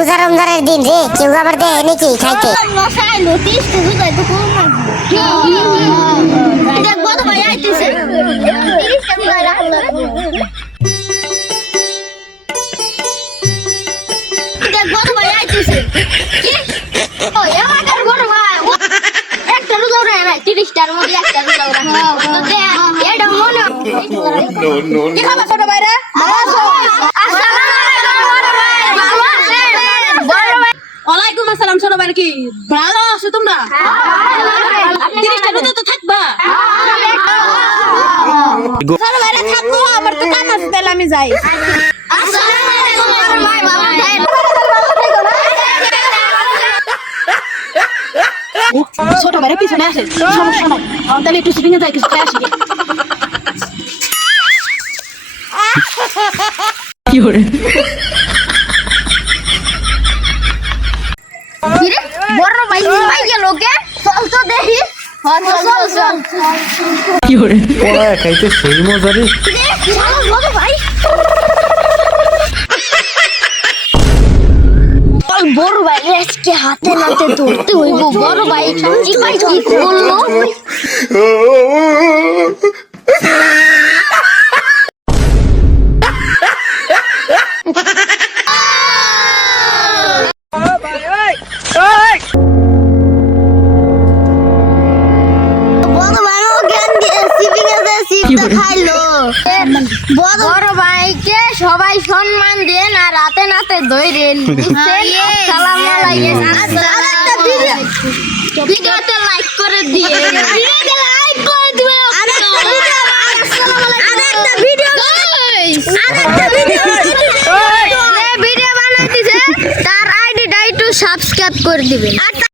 রোজা রমজানের দিন রে, কেউ আবার দেয় নাকি খাইতে? দেখবো তো ভাই আইতেছে। দেখবো তো ভাই আইতেছে। ও এমাটার বড় ভাই একটা রোজা উড়ায় না 30টার মধ্যে একটা রোজা উড়ায় তো দে এটা মনে কি খাবার ছোট ভাইরা আসসালামু আলাইকুম বড় ভাই ভালো আছেন বড় ভাই ওয়ালাইকুম আসসালাম ছোট ভাই কি ভালো আছো তোমরা 30টা রোজা তো থাকবা ছোট ভাইরা থাকো আমার তো কাম আছে তাহলে আমি যাই আসসালামু আলাইকুম বড় ভাই ভালো আছেন ছোট ভাইরা পিছনে আসে সমস্যা নাই তাহলে একটু শুটিং এ যাই কিছু আসি কি করে কিরে বড় ভাই ভাই গেল কে চল তো দেখি চল চল কি করে ওরা খাইতে সেই মজা রে। চল বড় ভাই চল বড় ভাই আজকে হাতে নাতে ধরতে হইব বড় ভাই কি ভাই কি করলো বড় ভাইকে সবাই সম্মান দেন আর রাতে নাতে ধরেন আসসালামু আলাইকুম ভিডিওতে লাইক করে দিয়ে ভিডিওতে লাইক করে দিবেন আরেকটা ভিডিও ভিডিও বানাইতেছে তার আইডিটা একটু সাবস্ক্রাইব করে দিবেন।